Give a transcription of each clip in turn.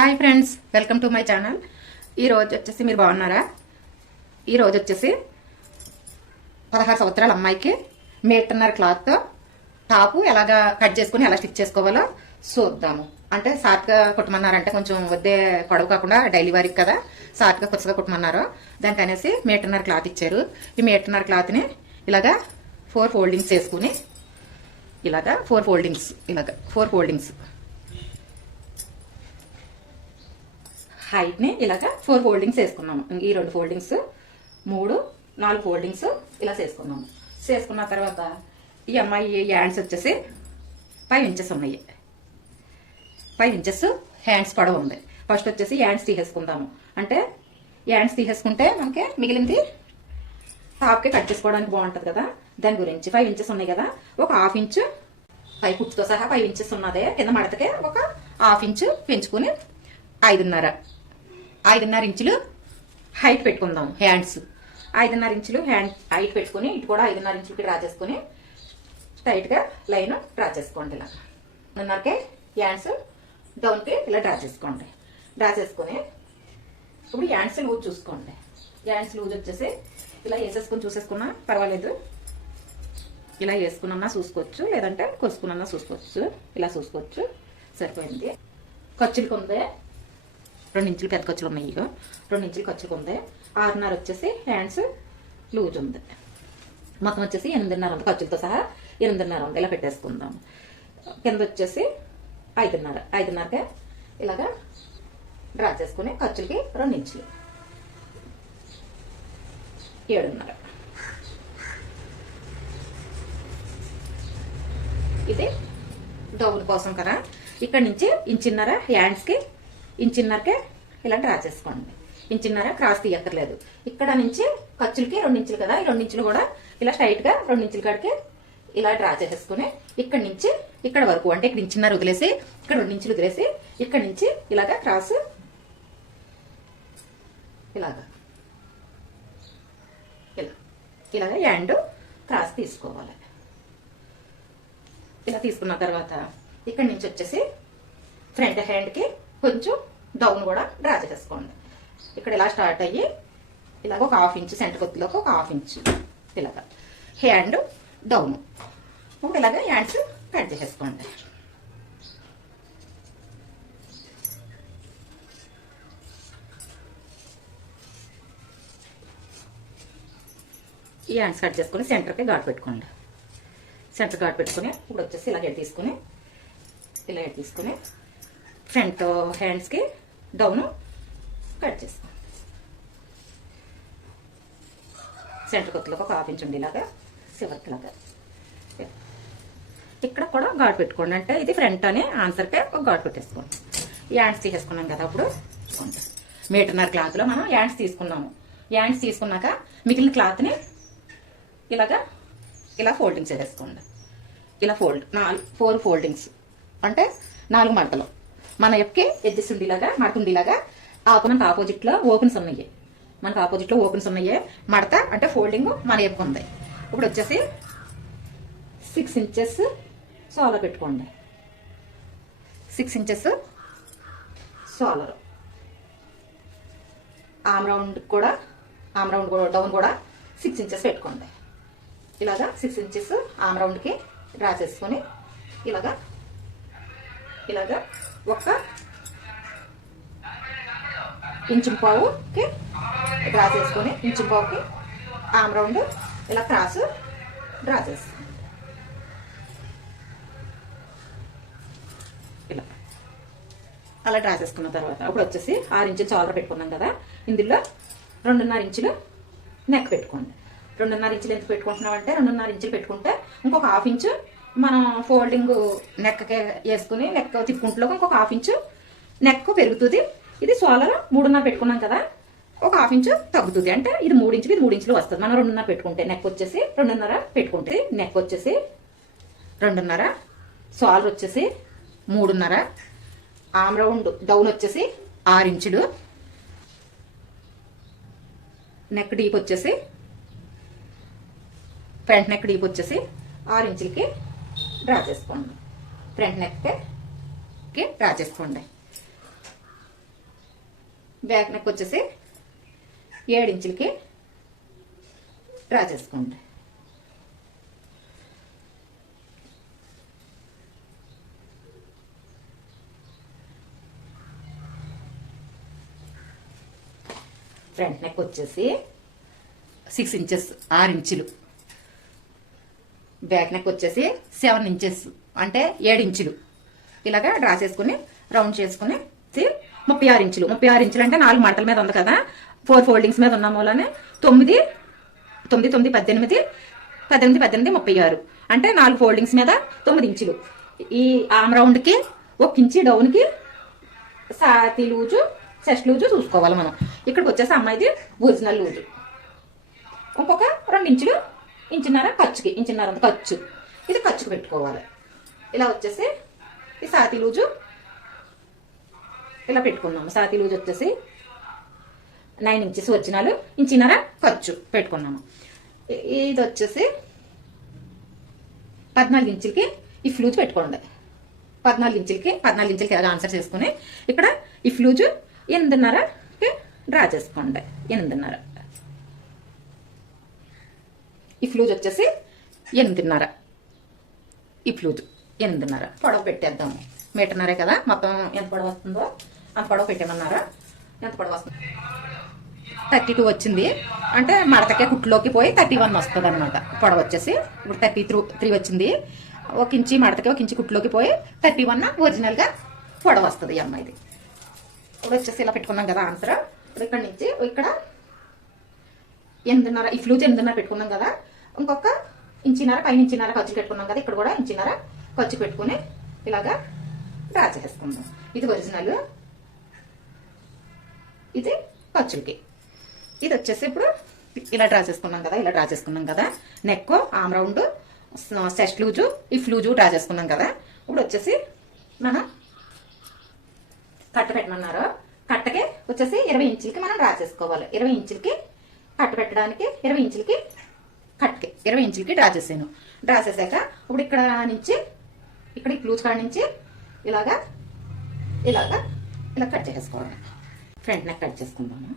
Hi friends, welcome to my channel. ఈరోజు వచ్చేసి మీరు బాగున్నారా? ఈరోజు వచ్చేసి 16 సంవత్సరాల అమ్మాయికి మీటర్నర క్లాత్తో టాపు ఎలాగా కట్ చేసుకుని ఎలా స్టిచ్ చేసుకోవాలో చూద్దాము. అంటే షార్ట్గా కుట్టమన్నారంటే కొంచెం వద్దే పొడవు కాకుండా డైలీ వారికి కదా షార్ట్గా కొత్తగా కుట్టమన్నారు. దానికి అనేసి మీటర్నర క్లాత్ ఇచ్చారు. ఈ మీటర్నర క్లాత్ని ఇలాగా 4 ఫోల్డింగ్స్ వేసుకుని ఇలాగా 4 ఫోల్డింగ్స్ హైట్ని ఇలాగా 4 ఫోల్డింగ్స్ వేసుకున్నాము. ఈ 2 ఫోల్డింగ్స్ 3, 4 ఫోల్డింగ్స్ ఇలా చేసుకున్నాము. చేసుకున్న తర్వాత ఈ అమ్మాయి హ్యాండ్స్ వచ్చేసి 5 ఇంచెస్ ఉన్నాయి. 5 ఇంచెస్ హ్యాండ్స్ పొడవు ఉంది. ఫస్ట్ వచ్చేసి హ్యాండ్స్ తీసేసుకుందాము. అంటే హ్యాండ్స్ తీసేసుకుంటే మనకి మిగిలింది టాప్కి కట్ చేసుకోవడానికి బాగుంటుంది కదా, దాని గురించి 5 ఇంచెస్ ఉన్నాయి కదా, ఒక 1/2 ఇంచు పై కుట్టుతో సహా 5 ఇంచెస్ ఉన్నదే కింద మడతకే ఒక 1/2 ఇంచు పెంచుకుని 5.5 ఇంచులు హైట్ పెట్టుకుందాం. హ్యాండ్స్ 5.5 ఇంచులు హైట్ పెట్టుకుని ఇటు కూడా 5.5 ఇంచులకి డ్రా చేసుకుని స్ట్రైట్గా లైన్ డ్రా చేసుకోండి. ఇలా 5.5కే హ్యాండ్స్ డౌన్కి ఇలా డ్రా చేసుకోండి. డ్రా చేసుకుని ఇప్పుడు హ్యాండ్స్ లూజ్ చూసుకోండి. హ్యాండ్స్ లూజ్ వచ్చేసి ఇలా వేసేసుకుని చూసేసుకున్నా పర్వాలేదు. ఇలా వేసుకున్నా చూసుకోవచ్చు, లేదంటే కొసుకున్నా చూసుకోవచ్చు. ఇలా చూసుకోవచ్చు, సరిపోయింది. ఖర్చులకు ఉంది 2 ఇంచులు పెద్ద ఖర్చులు ఉన్నాయి. 2 ఇంచులు ఖర్చులకు ఉంది. 6.5 వచ్చేసి హ్యాండ్స్ లూజ్ ఉంది. మొత్తం వచ్చేసి 8.5 ఉంది. ఖర్చులతో సహా 8.5 ఉంది. ఇలా పెట్టేసుకుందాం. కింద వచ్చేసి 5.5కే ఇలాగా డ్రా చేసుకుని ఖర్చులకి 2 ఇంచులు 7.5. ఇది డౌన్ కోసం కదా. ఇక్కడ నుంచి 1.5 హ్యాండ్స్కి 1.5కే ఇలా డ్రా చేసుకోండి. 1.5 క్రాస్ తీయక్కర్లేదు. ఇక్కడ నుంచి ఖర్చులకి 2 ఇంచులు కదా, ఈ 2 ఇంచులు కూడా ఇలా స్ట్రైట్గా 2 ఇంచుల కాడికి ఇలా డ్రా చేసేసుకుని ఇక్కడ నుంచి ఇక్కడ వరకు, అంటే ఇక్కడ 1.5 వదిలేసి ఇక్కడ 2 ఇంచులు వదిలేసి ఇక్కడ నుంచి ఇలాగా క్రాస్ ఇలాగా హ్యాండ్ క్రాస్ తీసుకోవాలి. ఇలా తీసుకున్న తర్వాత ఇక్కడ నుంచి వచ్చేసి ఫ్రంట్ హ్యాండ్కి కొంచెం డౌన్ కూడా డ్రా చేసేసుకోండి. ఇక్కడ ఇలా స్టార్ట్ అయ్యి ఇలాగ ఒక 1/2 ఇంచు సెంటర్ కొద్దిలోకి ఒక 1/2 ఇంచు ఇలాగా హ్యాండ్ డౌన్. ఇప్పుడు ఇలాగ హ్యాండ్స్ కట్ చేసేసుకోండి. ఈ హ్యాండ్స్ కట్ చేసుకుని సెంటర్కి ఘాట్ పెట్టుకోండి. సెంటర్ ఘాట్ పెట్టుకుని ఇప్పుడు వచ్చేసి ఇలా ఎడ్ తీసుకుని ఫ్రంట్ హ్యాండ్స్కి డౌన్ కట్ చేసుకోండి. సెంటర్ కొత్తలోకి ఒక 1/2 ఇంచ్ ఉండి ఇలాగా చివరికి ఇలాగా ఇక్కడ కూడా ఘాట్ పెట్టుకోండి. అంటే ఇది ఫ్రంట్ అని ఆన్సర్కే ఒక ఘాట్ పెట్టేసుకోండి. ఈ హ్యాండ్స్ తీసేసుకున్నాం కదా. అప్పుడు మీటర్నర క్లాత్లో మనం హ్యాండ్స్ తీసుకున్నాము. హ్యాండ్స్ తీసుకున్నాక మిగిలిన క్లాత్ని ఇలా ఫోల్డింగ్స్ వేసుకోండి. ఇలా 4 ఫోల్డింగ్స్ అంటే 4 మడతలు. మన ఎఫ్కి ఎడ్జెస్ ఉండేలాగా మడతుండేలాగా మనకు ఆపోజిట్లో ఓపెన్స్ ఉన్నాయి. మడత అంటే ఫోల్డింగ్ మన ఎఫ్కి ఉంది. ఇప్పుడు వచ్చేసి 6 ఇంచెస్ సోలర్ పెట్టుకోండి. 6 inches solar. Arm round down కూడా 6 ఇంచెస్ పెట్టుకోండి. ఇలాగా 6 ఇంచెస్ ఆమ్ రౌండ్కి డ్రా చేసుకొని ఇలాగా ఒక 1.5 ఇంచుకి డ్రా చేసుకొని 1.5 ఇంచుకి ఆమ్ రౌండ్ ఇలా క్రాస్ డ్రా చేస్తాం. ఇలా అలా డ్రా చేసుకున్న తర్వాత అప్పుడు వచ్చేసి 6 ఇంచులు చాలర పెట్టుకున్నాం కదా. ఇందులో 2.5 ఇంచులు నెక్ పెట్టుకోండి. 2.5 ఇంచులు ఎంత పెట్టుకుంటున్నాం అంటే 2.5 ఇంచులు పెట్టుకుంటే ఇంకొక 1/2 ఇంచు మనం ఫోల్డింగ్ నెక్కి వేసుకుని నెక్ తిప్పుకుంటులో ఇంకొక 1/2 ఇంచు నెక్ పెరుగుతుంది. ఇది సోలర్ 3.5 పెట్టుకున్నాం కదా, ఒక 1/2 ఇంచు తగ్గుతుంది. అంటే ఇది 3 ఇంచులు, ఇది 3 ఇంచులు వస్తుంది. మనం 2.5 పెట్టుకుంటే నెక్ వచ్చేసి 2.5 పెట్టుకుంటే నెక్ వచ్చేసి 2.5, సోలర్ వచ్చేసి 3.5, ఆమ్ రౌండ్ డౌన్ వచ్చేసి 6 ఇంచులు, నెక్ డీప్ వచ్చేసి ఫ్రంట్ నెక్ డీప్ వచ్చేసి 6 ఇంచులకి డ్రా చేసుకోండి. ఫ్రంట్ నెక్కి డ్రా చేసుకోండి. బ్యాక్ నెక్ వచ్చేసి 7 ఇంచులకి డ్రా చేసుకోండి. ఫ్రంట్ నెక్ వచ్చేసి 6 ఇంచెస్ 6 ఇంచులు. బ్యాక్ నెక్ వచ్చేసి 7 ఇంచెస్ అంటే 7 ఇంచులు. ఇలాగా డ్రా చేసుకుని రౌండ్ చేసుకుని 36 ఇంచులు. 36 ఇంచులు అంటే 4 మడతల మీద ఉంది కదా, 4 ఫోల్డింగ్స్ మీద ఉన్న మూలనే 9 9 9 18 18 18 36 అంటే 4 ఫోల్డింగ్స్ మీద 9 ఇంచులు. ఈ ఆమ్ రౌండ్కి 1 ఇంచి డౌన్కి ఛాతీ లూజు చెస్ట్ లూజు చూసుకోవాలి మనం. ఇక్కడికి వచ్చేసి అమ్మాయిది ఒరిజినల్ లూజు. ఇంకొక 2 ఇంచులు, ఇంచున్నర ఖర్చుకి, ఇంచున్నర ఖర్చు. ఇది ఖర్చుకు పెట్టుకోవాలి. ఇలా వచ్చేసి ఈ ఛాతీ లూజు ఇలా పెట్టుకున్నాము. ఛాతీ లూజు వచ్చేసి 9 ఇంచెస్ ఒరిజినల్, ఇంచున్నర ఖర్చు పెట్టుకున్నాము. ఇది వచ్చేసి 14 ఇంచులకి ఈ ఫ్లూజ్ పెట్టుకోండి. 14 ఇంచులకి అలాగా ఆన్సర్ చేసుకుని ఇక్కడ ఈ ఫ్లూజు 8.5కి డ్రా చేసుకోండి. 8.5 ఈ ఫ్లూజ్ వచ్చేసి 8.5. ఈ ఫ్లూజ్ 8.5 పొడవు పెట్టేద్దాము. 1.5 మీటర్ కదా, మొత్తం ఎంత పొడవు వస్తుందో అంత పొడవు పెట్టేమన్నారా. ఎంత పొడవు వస్తుంది? 32 వచ్చింది అంటే మడతకే కుట్లోకి పోయి 31 వస్తుంది అనమాట. పొడవు వచ్చేసి ఇప్పుడు 33 వచ్చింది. 1 ఇంచి మడతకి 1 ఇంచి కుట్లోకి పోయి 31 ఒరిజినల్గా పొడవు వస్తుంది ఈ అమ్మాయిది. ఇప్పుడు వచ్చేసి ఇలా పెట్టుకున్నాం కదా ఆన్సర్. ఇప్పుడు ఇక్కడ నుంచి ఇక్కడ 8.5 ఈ ఫ్లూజ్ 8.5 పెట్టుకున్నాం కదా, ఇంకొక ఇంచున్నర పైన ఇంచున్నర ఖర్చు పెట్టుకున్నాం కదా, ఇక్కడ కూడా ఇంచున్నర ఖర్చు పెట్టుకుని ఇలాగా డ్రా చేసుకుందాం. ఇది ఒరిజినల్, ఇది ఖర్చులకి. ఇది వచ్చేసి ఇప్పుడు ఇలా డ్రా చేసుకున్నాం కదా, neck arm round chest loose ఈ ఫ్లూజు డ్రా చేసుకున్నాం కదా. ఇప్పుడు వచ్చేసి మనం కట్ట పెట్టమన్నారు. కట్టకి వచ్చేసి 20 ఇంచులకి మనం డ్రా చేసుకోవాలి. 20 ఇంచులకి కట్ట పెట్టడానికి 20 ఇంచులకి కట్కి 20 ఇంచులకి డ్రా చేసాను. డ్రా చేశాక ఇప్పుడు ఇక్కడ నుంచి ఇక్కడ ఈ ఫ్లూజ్ కాడ నుంచి ఇలా కట్ చేసుకోవాలి. ఫ్రంట్ నెక్ కట్ చేసుకుందాము.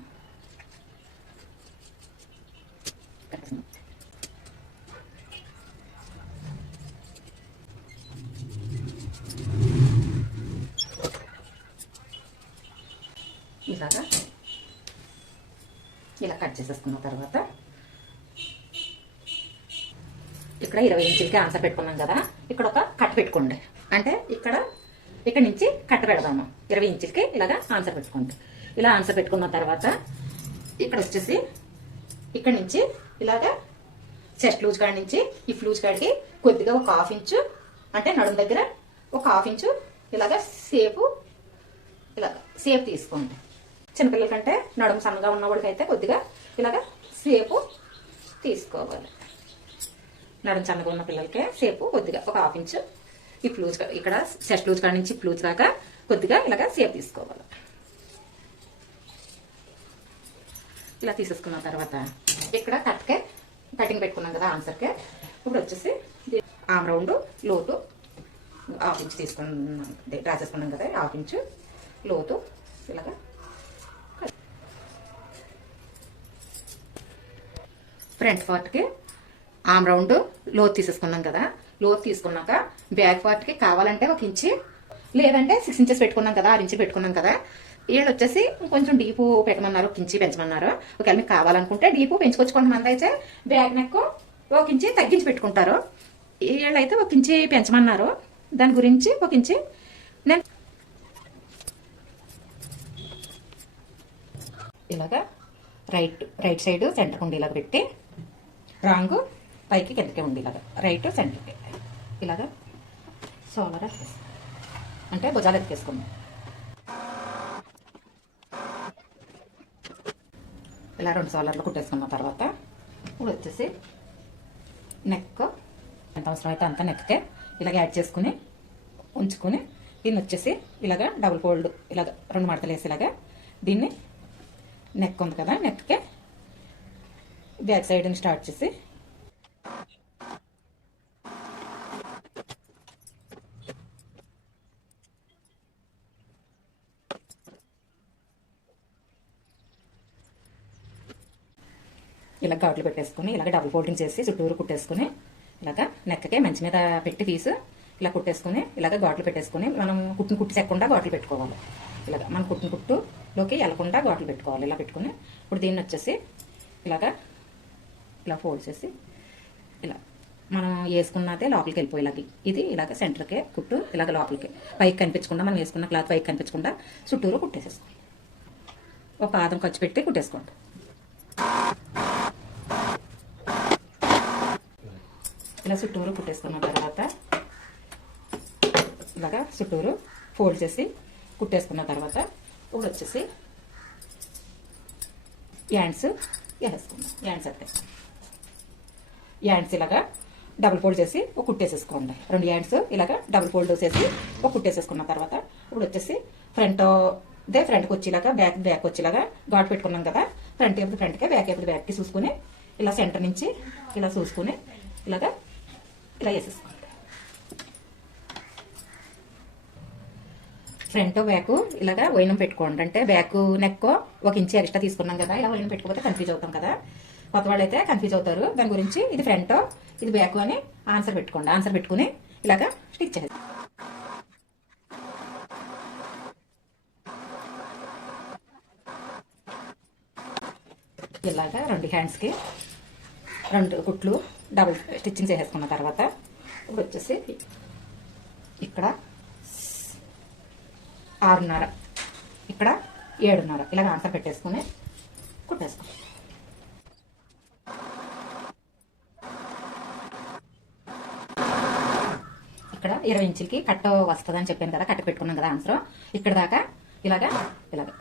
ఇలా కట్ చేసేసుకున్న తర్వాత ఇక్కడ 20 ఇంచులకి ఆన్సర్ పెట్టుకున్నాం కదా, ఇక్కడ ఒక కట్ పెట్టుకోండి. అంటే ఇక్కడ నుంచి కట్ పెడదాము. 20 ఇంచులకి ఇలాగా ఆన్సర్ పెట్టుకోండి. ఇలా ఆన్సర్ పెట్టుకున్న తర్వాత ఇక్కడ వచ్చేసి ఇక్కడ నుంచి ఇలాగా చెస్ట్ లూజ్ కాడి నుంచి ఈ ఫ్లూజ్ కాడికి కొద్దిగా ఒక 1/2 ఇంచు అంటే నడుము దగ్గర ఒక 1/2 ఇంచు ఇలాగా సేపు తీసుకోండి. చిన్నపిల్లల కంటే నడుము సన్నగా ఉన్నవాడికి అయితే కొద్దిగా ఇలాగా సేపు తీసుకోవాలి. నడుము సన్నగా ఉన్న పిల్లలకే సేపు కొద్దిగా ఒక 1/2 ఇంచు ఈ ఫ్లూజ్ ఇక్కడ చెస్ట్ లూజ్ కాడి నుంచి ఫ్లూజ్ దాకా కొద్దిగా ఇలాగా సేపు తీసుకోవాలి. ఇలా తీసేసుకున్న తర్వాత ఇక్కడ కటింగ్ పెట్టుకున్నాం కదా ఆన్సర్కే. ఇప్పుడు వచ్చేసి ఆమ్ రౌండ్ లోతు 1/2 ఇంచు తీసుకున్నాం, డ్రా చేసుకున్నాం కదా, 1/2 ఇంచు లోతు ఇలాగా ఫ్రంట్ పార్ట్కి ఆమ్ రౌండ్ లోతు తీసేసుకున్నాం కదా. లోతు తీసుకున్నాక బ్యాక్ పార్ట్కి కావాలంటే 1 ఇంచి లేదంటే 6 ఇంచెస్ పెట్టుకున్నాం కదా, 6 ఇంచులు పెట్టుకున్నాం కదా. వీళ్ళు వచ్చేసి కొంచెం డీపు పెట్టమన్నారు, 1 ఇంచి పెంచమన్నారు. ఒకవేళ మీకు కావాలనుకుంటే డీపు పెంచుకోవచ్చు. కొంతమంది అయితే బ్యాక్ నెక్ 1 ఇంచి తగ్గించి పెట్టుకుంటారు. వీళ్ళు అయితే 1 ఇంచి పెంచమన్నారు. దాని గురించి 1 ఇంచి నేను ఇలాగా రైట్ సైడ్ సెంటర్కి ఉండి ఇలాగ పెట్టి రాంగ్ పైకి కిందకే ఉండి ఇలాగా రైట్ సెంటర్కి ఇలాగా సోలర్ అంటే భుజాలు ఎత్తుకేసుకుందాం. ఇలా 2 సోలర్లు కుట్టేసుకున్న తర్వాత ఇప్పుడు వచ్చేసి నెక్ ఎంత అవసరం అయితే అంత నెక్కే ఇలాగ యాడ్ చేసుకుని ఉంచుకొని దీన్ని వచ్చేసి ఇలాగా డబుల్ ఫోల్డ్ ఇలాగ 2 మడతలు వేసి ఇలాగా దీన్ని నెక్ ఉంది కదా, నెక్కే బ్యాక్ సైడ్ని స్టార్ట్ చేసి ఇలా ఘాట్లు పెట్టేసుకుని ఇలాగ డబుల్ ఫోల్డింగ్ చేసి చుట్టూరు కుట్టేసుకుని ఇలాగ నెక్కకే మంచి మీద పెట్టి పీసు ఇలా కుట్టేసుకుని ఇలాగ ఘాట్లు పెట్టేసుకుని మనం కుట్టి చెక్కకుండా ఘాట్లు పెట్టుకోవాలి. ఇలాగ మనం కుట్టులోకి వెళ్ళకుండా ఘాట్లు పెట్టుకోవాలి. ఇలా పెట్టుకుని ఇప్పుడు దీన్ని వచ్చేసి ఇలాగ ఇలా ఫోల్డ్ చేసి ఇలా మనం వేసుకున్నదే లోపలికి వెళ్ళిపోయేలాగి ఇది ఇలాగ సెంటర్కే కుట్టు ఇలాగ లోపలికి పైకి కనిపించకుండా మనం వేసుకున్న క్లాత్ పైకి కనిపించకుండా చుట్టూరు కుట్టేసేసుకోండి. ఒక పాదం ఖర్చు పెట్టి కుట్టేసుకోండి. ఇలా చుట్టూరు కుట్టేసుకున్న తర్వాత ఇలాగా చుట్టూరు ఫోల్డ్ చేసి కుట్టేసుకున్న తర్వాత ఇప్పుడు వచ్చేసి యాండ్స్ వేసేసుకుందాం. యాండ్స్ ఇలాగా డబుల్ ఫోల్డ్ చేసి ఒక కుట్టేసేసుకోండి. 2 యాండ్స్ ఇలాగా డబుల్ ఫోల్డ్ చేసి ఒక కుట్టేసేసుకున్న తర్వాత ఇప్పుడు వచ్చేసి ఫ్రంట్కి వచ్చేలాగా బ్యాక్ వచ్చేలాగా ఘాట్ పెట్టుకున్నాం కదా, ఫ్రంట్కి బ్యాక్కి చూసుకుని ఇలా సెంటర్ నుంచి ఇలా చూసుకుని ఇలా వేసేసుకోండి. ఫ్రంట్ బ్యాక్ ఇలాగా వైనం పెట్టుకోండి. అంటే బ్యాక్ నెక్ 1 ఇంచ్ ఎక్స్ట్రా తీసుకున్నాం కదా, ఇలా వైనం పెట్టుకోకపోతే కన్ఫ్యూజ్ అవుతాం కదా, కొత్త వాళ్ళు అయితే కన్ఫ్యూజ్ అవుతారు. దాని గురించి ఇది ఫ్రంట్ ఇది బ్యాక్ అని ఆన్సర్ పెట్టుకోండి. ఆన్సర్ పెట్టుకుని ఇలాగా స్టిచ్ చేయాలి. ఇలాగా 2 హ్యాండ్స్కి 2 కుట్లు డబుల్ స్టిచ్చింగ్ చేసేసుకున్న తర్వాత ఇప్పుడు వచ్చేసి ఇక్కడ 6:30 ఇక్కడ 7:30 ఇలాగ ఆన్సర్ పెట్టేసుకుని కుట్టేసుకోండి. ఇక్కడ 20 ఇంచులకి కట్ట వస్తుందని చెప్పాను కదా, కట్ట పెట్టుకున్నాం కదా ఆన్సర్. ఇక్కడ దాకా ఇలాగా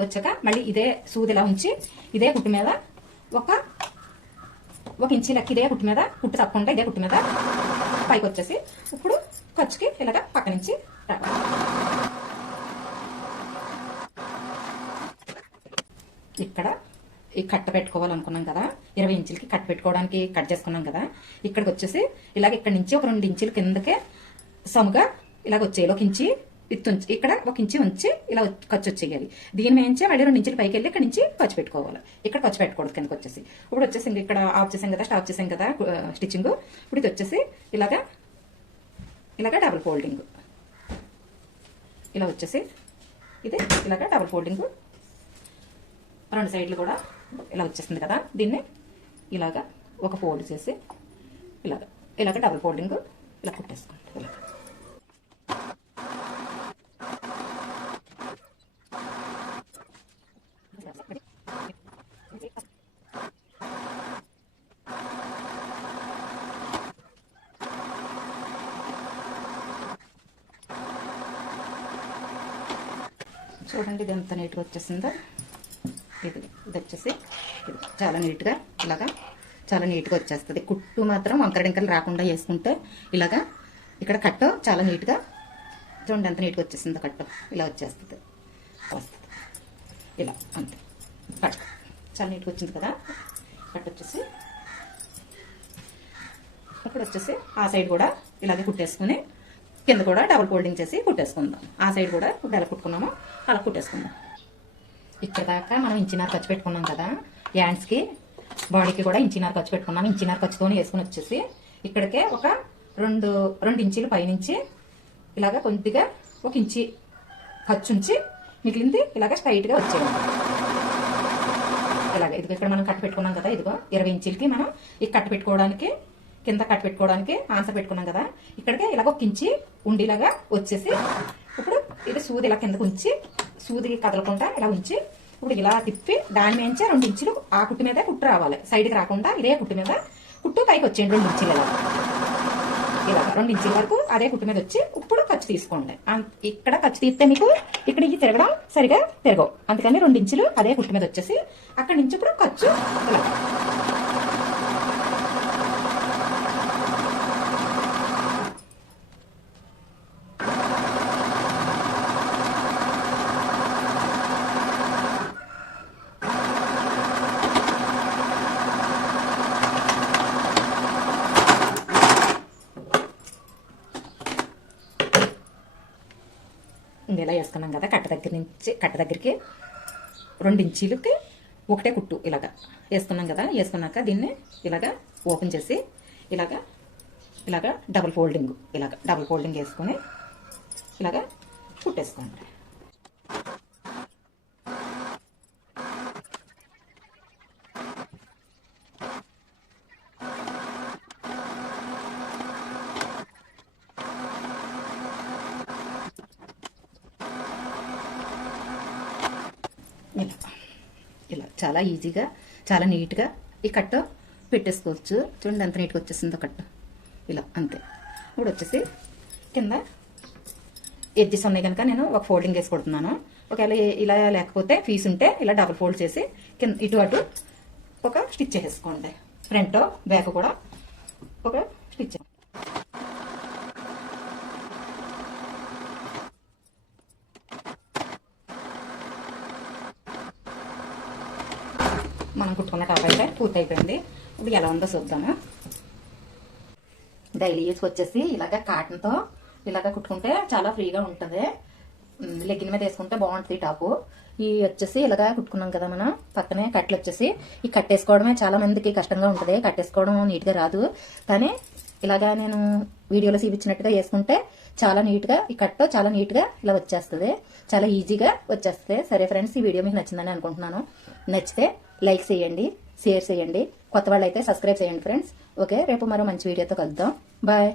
వచ్చాక మళ్ళీ ఇదే సూది ఇలా ఉంచి ఇదే కుట్టు మీద ఒక ఇంచు లెక్క ఇదే కుట్టు మీద కుట్టు తప్పకుండా ఇదే కుట్టు మీద పైకి వచ్చేసి ఇప్పుడు ఖర్చుకి ఇలాగ పక్క నుంచి ఇక్కడ ఈ కట్ట పెట్టుకోవాలనుకున్నాం కదా, 20 ఇంచులకి కట్ట పెట్టుకోవడానికి కట్ చేసుకున్నాం కదా, ఇక్కడికి వచ్చేసి ఇలాగ ఇక్కడ నుంచి ఒక 2 ఇంచుల కిందకే సముగా ఇలాగ వచ్చేయాలి. 1 ఇంచి ఇక్కడ 1 ఇంచి ఉంచి ఇలా ఖర్చు వచ్చేయాలి. దీని మేంచే మళ్ళీ 2 ఇంచులు పైకి వెళ్ళి ఇక్కడ నుంచి ఖర్చు పెట్టుకోవాలి. ఇక్కడ ఖర్చు పెట్టుకోవద్దు కిందకి వచ్చేసి. ఇప్పుడు వచ్చేసి ఇక్కడ ఆఫ్ చేసాం కదా, స్టాప్ చేసాం కదా స్టిచ్చింగ్. ఇప్పుడు ఇది వచ్చేసి ఇలాగా డబుల్ ఫోల్డింగ్ ఇలా వచ్చేసి ఇది ఇలాగా డబుల్ ఫోల్డింగ్ 2 సైడ్లు కూడా ఇలా వచ్చేసింది కదా, దీన్ని ఇలాగా ఒక ఫోల్డ్ చేసి ఇలాగ డబుల్ ఫోల్డింగ్ ఇలా కుట్టేసుకోండి. చూడండి ఇది ఎంత నీట్గా వచ్చేసిందో. ఇది వచ్చేసి చాలా నీట్గా చాలా నీట్గా వచ్చేస్తుంది. కుట్టు మాత్రం వంకరడింకలు రాకుండా వేసుకుంటే ఇలాగా ఇక్కడ కట్టు చాలా నీట్గా చూడండి ఎంత నీట్గా వచ్చేసిందో. కట్టు ఇలా వస్తుంది ఇలా అంతే. కట్టు చాలా నీట్గా వచ్చింది కదా. కట్టు వచ్చేసి ఇప్పుడు వచ్చేసి ఆ సైడ్ కూడా ఇలాగే కుట్టేసుకుని కింద కూడా డబుల్ ఫోల్డింగ్ చేసి కుట్టేసుకుందాం. ఆ సైడ్ కూడా ఇప్పుడు ఎలా కుట్టుకున్నామో అలా కుట్టేసుకుందాం. ఇక్కడ దాకా మనం 1.5 ఇంచ్ ఖర్చు పెట్టుకున్నాం కదా, హ్యాండ్స్కి బాడీకి కూడా 1.5 ఇంచ్ ఖర్చు పెట్టుకున్నాం. 1.5 ఇంచ్ ఖర్చుతోనే వేసుకుని వచ్చేసి ఇక్కడికే ఒక 2 ఇంచులు పైనుంచి ఇలాగ కొద్దిగా 1 ఇంచి ఖర్చు ఉంచి మిగిలింది ఇలాగ స్ట్రైట్గా వచ్చేయాలి. ఇలాగ ఇదిగో ఇక్కడ మనం కట్టు పెట్టుకున్నాం కదా, ఇదిగో 20 ఇంచులకి మనం ఈ కట్టు పెట్టుకోవడానికి కింద కట్టు పెట్టుకోవడానికి ఆన్సర్ పెట్టుకున్నాం కదా, ఇక్కడికే ఇలాగ 1 ఇంచి ఉండేలాగా వచ్చేసి ఇప్పుడు ఇది సూది ఇలా కిందకు ఉంచి సూది కదలకుండా ఇలా ఉంచి ఇప్పుడు ఇలా తిప్పి దాని మించే 2 ఇంచులు ఆ కుట్టు మీద కుట్టు రావాలి. సైడ్కి రాకుండా ఇదే కుట్టు మీద కుట్టు పైకి వచ్చేయండి. 2 ఇంచులు ఇలా 2 ఇంచుల వరకు అదే కుట్టు మీద వచ్చి ఇప్పుడు ఖర్చు తీసుకోండి. ఇక్కడ ఖర్చు తీస్తే మీకు ఇక్కడ ఇది తిరగడం సరిగా తిరగవు, అందుకని 2 ఇంచులు అదే కుట్టు మీద వచ్చేసి అక్కడి నుంచి ఇప్పుడు ఖర్చు ఇలా ఇలా వేసుకున్నాం కదా. కట్ట దగ్గరికి 2 ఇంచులకి ఒకటే కుట్టు ఇలాగా వేసుకున్నాం కదా. వేసుకున్నాక దీన్ని ఇలాగా ఓపెన్ చేసి ఇలాగా డబుల్ ఫోల్డింగ్ వేసుకొని ఇలాగా కుట్టేసుకోండి. ఇలా చాలా ఈజీగా చాలా నీట్గా ఈ కట్టు పెట్టేసుకోవచ్చు. చూడండి ఎంత నీట్గా వచ్చేసిందో కట్టు. ఇలా అంతే. ఇప్పుడు వచ్చేసి కింద ఎడ్జెస్ ఉన్నాయి కనుక నేను ఒక ఫోల్డింగ్ వేసి కొడుతున్నాను. ఒకవేళ ఇలా లేకపోతే పీస్ ఉంటే ఇలా డబుల్ ఫోల్డ్ చేసి కింద ఇటు అటు ఒక స్టిచ్ చేసేసుకోండి. ఫ్రంట్ బ్యాక్ కూడా ఒక స్టిచ్. మనం కుట్టుకున్న టాప్ అయితే పూర్తి అయిపోయింది. ఇప్పుడు ఎలా ఉందో చూద్దాము. డైలీ యూస్కి వచ్చేసి ఇలాగ కాటన్తో ఇలాగ కుట్టుకుంటే చాలా ఫ్రీగా ఉంటుంది. లెగ్గిన్ మీద వేసుకుంటే బాగుంటుంది టాపు. ఈ వచ్చేసి ఇలాగా కుట్టుకున్నాం కదా మనం. పక్కనే కట్లు వచ్చేసి ఈ కట్టేసుకోవడమే చాలా మందికి కష్టంగా ఉంటుంది. కట్టేసుకోవడం నీట్గా రాదు. కానీ ఇలాగా నేను వీడియోలో చూపించినట్టుగా వేసుకుంటే చాలా నీట్గా ఈ కట్టు చాలా నీట్గా ఇలా వచ్చేస్తుంది. చాలా ఈజీగా వచ్చేస్తుంది. సరే ఫ్రెండ్స్, ఈ వీడియో మీకు నచ్చిందని అనుకుంటున్నాను. నచ్చితే లైక్ చేయండి, షేర్ చేయండి. కొత్త వాళ్ళు అయితే సబ్స్క్రైబ్ చేయండి ఫ్రెండ్స్. ఓకే, రేపు మరో మంచి వీడియోతో కలుద్దాం. బాయ్.